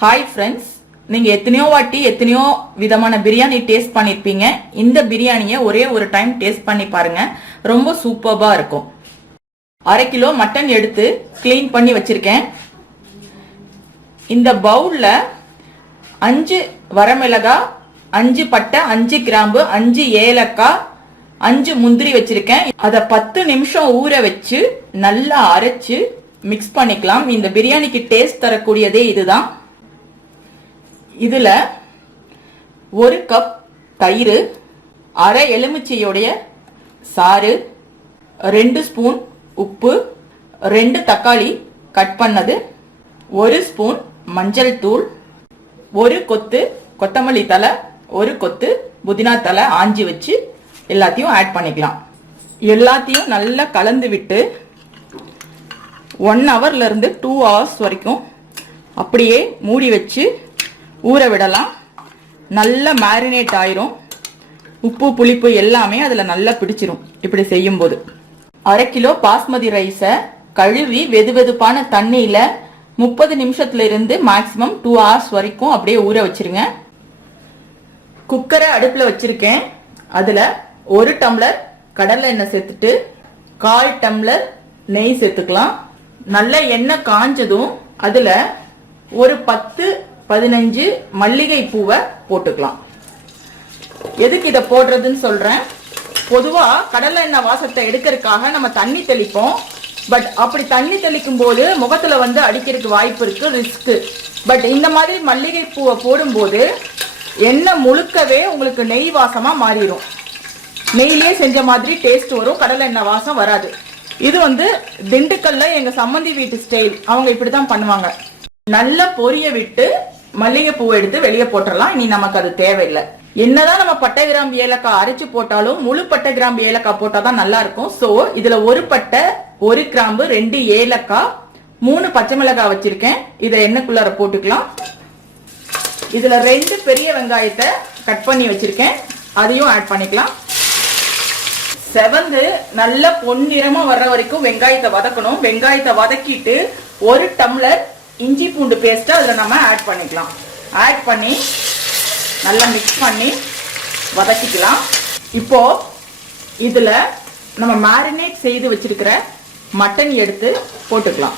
Hi friends, நீங்க எத்தனையோ வாட்டி எத்தனையோ விதமான பிரியாணி டேஸ்ட் பண்ணிருப்பீங்க. இந்த பிரியாணியை ஒரே ஒரு டைம் டேஸ்ட் பண்ணி பாருங்க, ரொம்ப சூப்பர்பா இருக்கும். 1/2 கிலோ மட்டன் எடுத்து கிளீன் பண்ணி வச்சிருக்கேன். இந்த பவுல்ல 5 வரமிளகாய், 5 பட்டை, 5 கிராம்பு, 5 ஏலக்காய், 5 முந்திரி வச்சிருக்கேன். அதை 10 நிமிஷம் ஊற வச்சு நல்லா அரைச்சு மிக்ஸ் பண்ணிக்கலாம். இந்த பிரியாணிக்கு டேஸ்ட் தரக்கூடியதே இதுதான். இதுல 1 கப் தயிர், அரை எலுமிச்சையோடைய சாறு, 2 ஸ்பூன் உப்பு, 2 தக்காளி கட் பண்ணது, 1 ஸ்பூன் மஞ்சள் தூள், 1 கொத்து கொத்தமல்லி தலை, 1 கொத்து புதினா தலை ஆஞ்சி வச்சு எல்லாத்தையும் ஆட் பண்ணிக்கலாம். எல்லாத்தையும் நல்லா கலந்து விட்டு 1 ஹவர்ல இருந்து 2 ஹவர்ஸ் வரைக்கும் அப்படியே மூடி வச்சு ஊற விடலாம். நல்லா மேரினேட் ஆயிரும். உப்பு புளிப்பு எல்லாமே அதுல நல்லா பிடிச்சிரும். இப்படி செய்யும் போது 1/2 கிலோ பாஸ்மதி ரைஸை கழுவி வெதுவெதுப்பான தண்ணியில 30 நிமிஷத்துல இருந்து மேக்சிமம் 2 ஹவர்ஸ் வரைக்கும் அப்படியே ஊற வச்சிருங்க. குக்கரை அடுப்புல வச்சிருக்கேன். அதுல 1 டம்ளர் கடலை எண்ணெய் சேர்த்துட்டு 1/4 டம்ளர் நெய் சேர்த்துக்கலாம். நல்ல எண்ணெய் காஞ்சதும் அதுல ஒரு 10-15 மல்லிகை பூவை போட்டுக்கலாம். எதுக்கு இதை போடுறதுன்னு சொல்றேன். பொதுவா கடலை எண்ணெய் வாசத்தை எடுக்கிறதுக்காக நம்ம தண்ணி தெளிப்போம். பட் அப்படி தண்ணி தெளிக்கும் போது முகத்துல வந்து அடிக்கிறதுக்கு வாய்ப்பு இருக்கு, ரிஸ்க். பட் இந்த மாதிரி மல்லிகை பூவை போடும்போது எண்ணெய் முழுக்கவே உங்களுக்கு நெய் வாசமா மாறிடும். நெய்லயே செஞ்ச மாதிரி டேஸ்ட் வரும், கடலை எண்ணெய் வாசம் வராது. இது வந்து திண்டுக்கல்ல எங்க சம்மந்தி வீட்டு ஸ்டைல். அவங்க இப்படிதான் பண்ணுவாங்க. நல்ல பொரிய விட்டு மல்லிகை பூவை எடுத்து வெளியே போட்டுடலாம். இனி நமக்கு அது தேவையில்லை. என்னதான் நம்ம பட்டை கிராம்பு ஏலக்காய் அரைச்சு போட்டாலும் முழு பட்டை கிராம்பு ஏலக்காய் போட்டாதான் நல்லா இருக்கும். சோ இதுல 1 பட்டை, 1 கிராம்பு, 2 ஏலக்காய், 3 பச்சை மிளகாய் வச்சிருக்கேன். இதை எண்ணெய்க்குள்ளார போட்டுக்கலாம். இதுல 2 பெரிய வெங்காயத்தை கட் பண்ணி வச்சிருக்கேன், அதையும் ஆட் பண்ணிக்கலாம். செவந்து நல்ல பொன்னிறமா வர்ற வரைக்கும் வெங்காயத்தை வதக்கணும். வெங்காயத்தை வதக்கிட்டு 1 டம்ளர் இஞ்சி பூண்டு பேஸ்ட் அதுல நம்ம ஆட் பண்ணிக்கலாம். ஆட் பண்ணி நல்லா மிக்ஸ் பண்ணி வதக்கிக்கலாம். இப்போ இதுல நம்ம மேரினேட் செய்து வச்சிருக்கிற மட்டன் எடுத்து போட்டுக்கலாம்.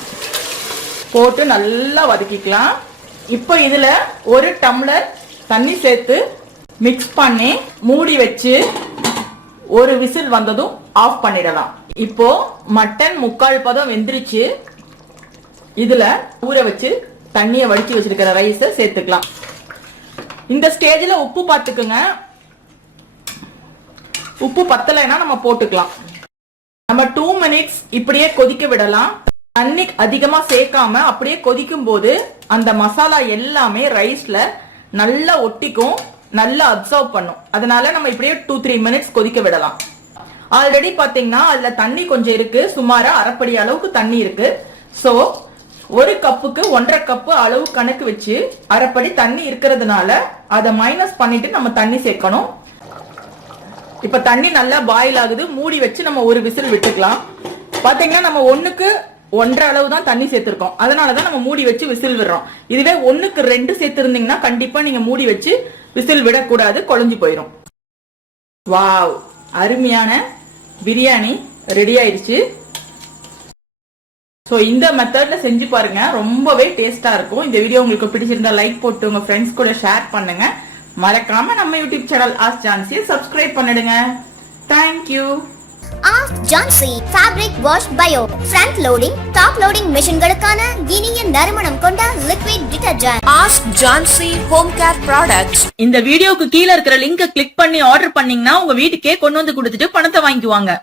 போட்டு நல்லா வதக்கிக்கலாம். இப்போ இதுல 1 டம்ளர் தண்ணி சேர்த்து மிக்ஸ் பண்ணி மூடி வச்சு 1 விசில் வந்ததும் ஆஃப் பண்ணிடலாம். இப்போ மட்டன் 3/4 பதம் வெந்துருச்சு. இதுல ஊற வச்சு தண்ணியை வடிச்சு வச்சிருக்கிற ரைஸை சேர்த்துக்கலாம். இந்த ஸ்டேஜ்ல உப்பு பார்த்துக்குங்க. உப்பு பத்தலைன்னா நம்ம போட்டுக்கலாம். நம்ம 2 மினிட்ஸ் இப்படியே கொதிக்க விடலாம். தண்ணி அதிகமா சேர்க்காம அப்படியே கொதிக்கும் போது அந்த மசாலா எல்லாமே ரைஸ்ல நல்லா ஒட்டிக்கும், நல்லா அப்சர்வ் பண்ணும். அதனால நம்ம இப்படியே 2-3 மினிட்ஸ் கொதிக்க விடலாம். ஆல்ரெடி பாத்தீங்கன்னா அதுல தண்ணி கொஞ்சம் இருக்கு, சுமாரா அரைப்படி அளவுக்கு தண்ணி இருக்கு. சோ 1 கப்புக்கு 1.5 கப்பு அளவு கணக்கு வச்சு அரைப்படி தண்ணி இருக்கிறதுனால அதை மைனஸ் பண்ணிட்டு நம்ம தண்ணி சேர்க்கணும். இப்ப தண்ணி நல்லா பாயில் ஆகுது. மூடி வச்சு நம்ம 1 விசில் விட்டுக்கலாம். பாத்தீங்கன்னா நம்ம 1க்கு 1.5 அளவு தான் தண்ணி சேர்த்திருக்கோம். அதனாலதான் நம்ம மூடி வச்சு விசில் விடுறோம். இதுவே 1க்கு 2 சேர்த்திருந்தீங்கன்னா கண்டிப்பா நீங்க மூடி வச்சு விசில் விடக்கூடாது, குழஞ்சு போயிடும். வாவ், அருமையான பிரியாணி ரெடி ஆயிடுச்சு. சோ இந்த மெத்தட்ல செஞ்சு பாருங்க, ரொம்பவே டேஸ்டா இருக்கும். இந்த வீடியோ உங்களுக்கு பிடிச்சிருந்தா லைக் போட்டு உங்க ஃப்ரெண்ட்ஸ் கூட ஷேர் பண்ணுங்க. மறக்காம நம்ம யூடியூப் சேனல் ஆஸ்க் ஜான்சியை சப்ஸ்கிரைப் பண்ணிடுங்க. Thank you. ASK Jhansi Fabric Wash Bio Front Loading Top Loading மெஷின்களுக்கான இனிய நறுமணம் கொண்ட liquid detergent. ASK Jhansi Home Care Products. இந்த வீடியோக்கு கீழ இருக்கிற லிங்கை கிளிக் பண்ணி ஆர்டர் பண்ணீங்கன்னா உங்க வீட்டுக்கே கொண்டு வந்து கொடுத்துட்டு பணத்தை வாங்கிக்குவாங்க.